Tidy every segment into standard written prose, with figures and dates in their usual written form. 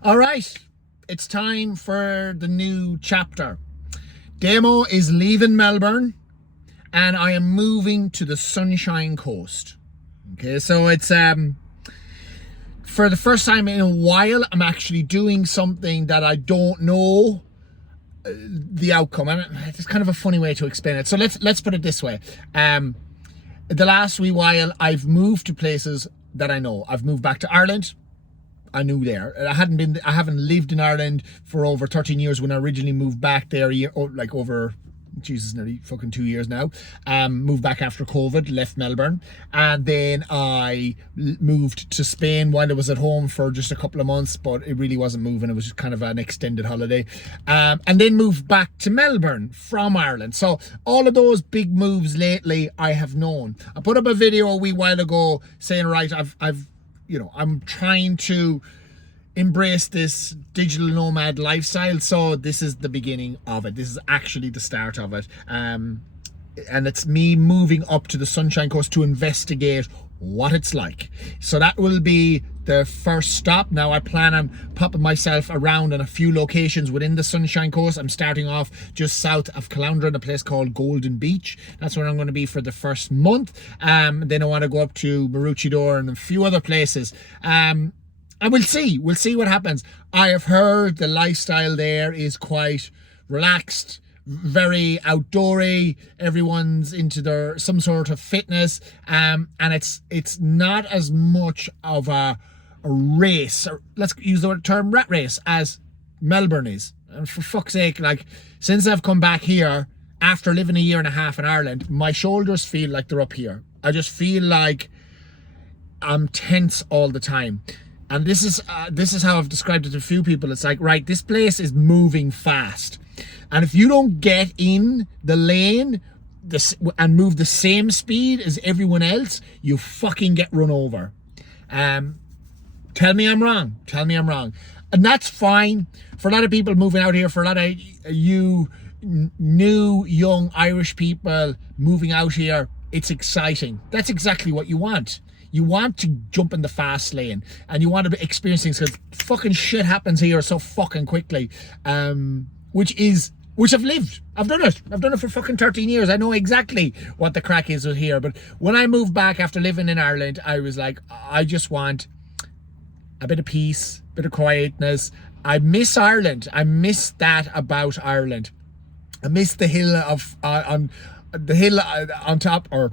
All right, it's time for the new chapter. Damo is leaving Melbourne and I am moving to the Sunshine Coast. Okay, so it's for the first time in a while, I'm actually doing something that I don't know the outcome. And it's kind of a funny way to explain it. So let's put it this way. The last wee while, I've moved to places that I know. I've moved back to Ireland. I knew there. I haven't lived in Ireland for over 13 years when I originally moved back there, like over, Jesus, nearly fucking 2 years now. Moved back after COVID, left Melbourne. And then I moved to Spain while I was at home for just a couple of months, but it really wasn't moving. It was just kind of an extended holiday. And then moved back to Melbourne from Ireland. So all of those big moves lately, I have known. I put up a video a wee while ago saying, right, I'm trying to embrace this digital nomad lifestyle. So this is the beginning of it. This is actually the start of it. And it's me moving up to the Sunshine Coast to investigate what it's like. So that will be the first stop. Now I plan on popping myself around in a few locations within the Sunshine Coast. I'm starting off just south of Caloundra in a place called Golden Beach. That's where I'm going to be for the first month. Then I want to go up to Maroochydore and a few other places. And we'll see what happens. I have heard the lifestyle there is quite relaxed, very outdoory. Everyone's into some sort of fitness, and it's not as much of a race, or let's use the term rat race, as Melbourne is. And for fuck's sake, like, since I've come back here after living a year and a half in Ireland, my shoulders feel like they're up here. I just feel like I'm tense all the time. And this is how I've described it to a few people. It's like, right, this place is moving fast. And if you don't get in the lane and move the same speed as everyone else, you fucking get run over. Tell me I'm wrong. And that's fine. For a lot of people moving out here, for a lot of you new, young Irish people moving out here, it's exciting. That's exactly what you want. You want to jump in the fast lane and you want to experience things, because fucking shit happens here so fucking quickly. Which I've lived. I've done it for fucking 13 years. I know exactly what the crack is with here. But when I moved back after living in Ireland, I was like, I just want a bit of peace, a bit of quietness. I miss Ireland. I miss that about Ireland. I miss the hill on top, or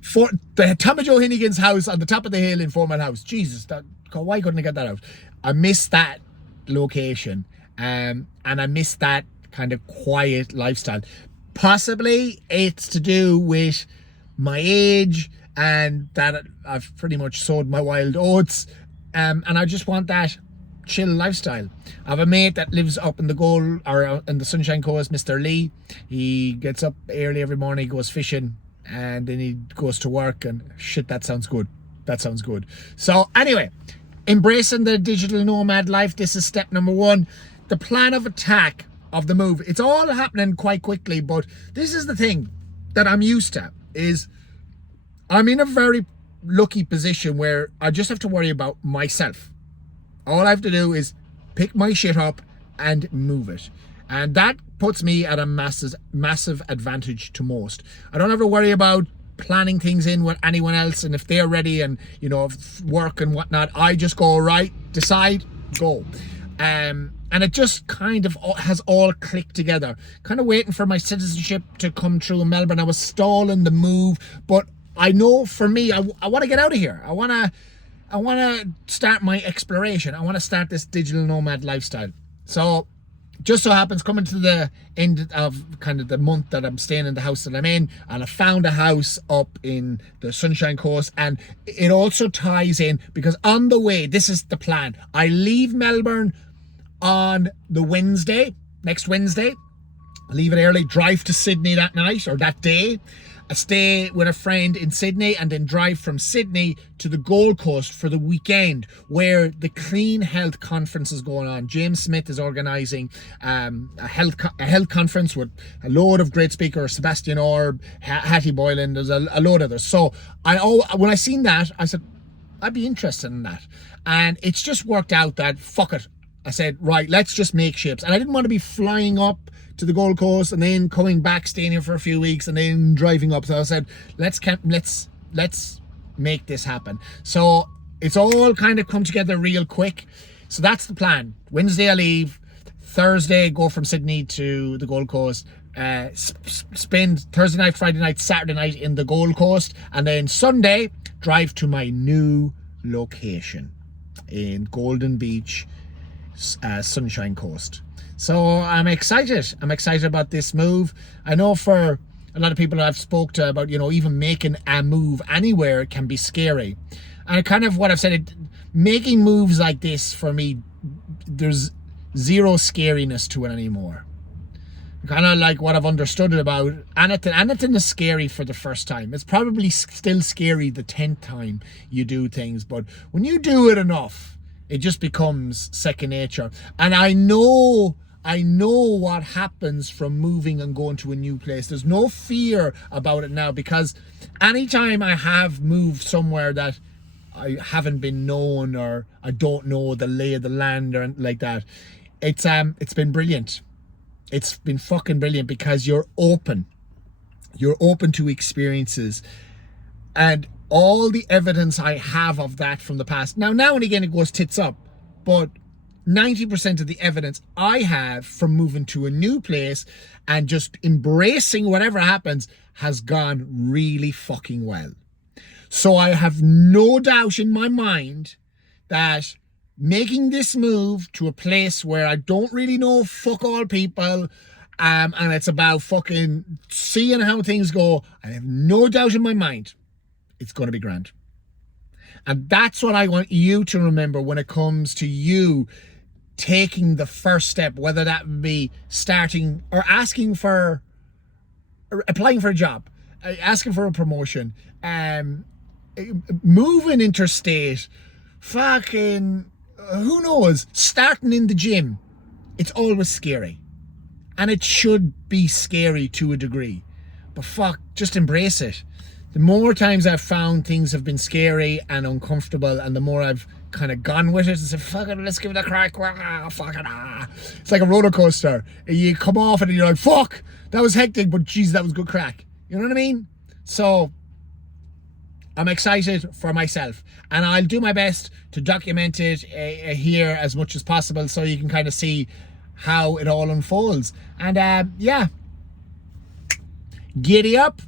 for the Tommy Joe Hinnigan's house on the top of the hill in Foreman House. Jesus, why couldn't I get that out? I miss that location. And I miss that kind of quiet lifestyle. Possibly it's to do with my age and that I've pretty much sowed my wild oats. And I just want that chill lifestyle. I have a mate that lives up in in the Sunshine Coast, Mr. Lee. He gets up early every morning, goes fishing, and then he goes to work, and shit, that sounds good. So anyway, embracing the digital nomad life. This is step number 1. The plan of attack of the move. It's all happening quite quickly, but this is the thing that I'm used to, is I'm in a very lucky position where I just have to worry about myself. All I have to do is pick my shit up and move it. And that puts me at a massive advantage to most. I don't have to worry about planning things in with anyone else, and if they're ready and, work and whatnot, I just go, right, decide, go. And it just kind of has all clicked together. Kind of waiting for my citizenship to come through in Melbourne. I was stalling the move, but I know for me, I want to get out of here. I want to start my exploration. I want to start this digital nomad lifestyle. So just so happens, coming to the end of kind of the month that I'm staying in the house that I'm in, and I found a house up in the Sunshine Coast, and it also ties in because on the way, this is the plan. I leave Melbourne on the next Wednesday. I leave it early, drive to Sydney that night or that day. I stay with a friend in Sydney and then drive from Sydney to the Gold Coast for the weekend, where the Clean Health Conference is going on. James Smith is organising a health conference with a load of great speakers, Sebastian Orb, Hattie Boylan, there's a load of others. So when I seen that, I said, I'd be interested in that. And it's just worked out that, fuck it. I said, right, let's just make ships. And I didn't want to be flying up to the Gold Coast and then coming back, staying here for a few weeks and then driving up. So I said, let's make this happen. So it's all kind of come together real quick. So that's the plan. Wednesday I leave. Thursday go from Sydney to the Gold Coast. Spend Thursday night, Friday night, Saturday night in the Gold Coast. And then Sunday, drive to my new location in Golden Beach, Sunshine Coast. So I'm excited. I'm excited about this move. I know for a lot of people I've spoke to about, you know, even making a move anywhere can be scary. And kind of what I've said, making moves like this for me, there's zero scariness to it anymore. Kind of like what I've understood about anything. Anything is scary for the first time. It's probably still scary the 10th time you do things, but when you do it enough, it just becomes second nature. And I know what happens from moving and going to a new place. There's no fear about it now, because anytime I have moved somewhere that I haven't been known or I don't know the lay of the land or like that, it's been brilliant. It's been fucking brilliant because you're open to experiences, and all the evidence I have of that from the past. Now and again it goes tits up, but 90% of the evidence I have from moving to a new place and just embracing whatever happens has gone really fucking well. So I have no doubt in my mind that making this move to a place where I don't really know fuck all people, and it's about fucking seeing how things go, I have no doubt in my mind it's going to be grand. And that's what I want you to remember when it comes to you taking the first step, whether that be starting or asking for, or applying for a job, asking for a promotion, moving interstate, fucking, who knows, starting in the gym. It's always scary. And it should be scary to a degree. But fuck, just embrace it. The more times I've found things have been scary and uncomfortable, and the more I've kind of gone with it and said, fuck it, let's give it a crack. Fuck it, It's like a roller coaster. You come off it and you're like, fuck, that was hectic, but geez, that was good crack. You know what I mean? So I'm excited for myself, and I'll do my best to document it here as much as possible so you can kind of see how it all unfolds. And yeah, giddy up.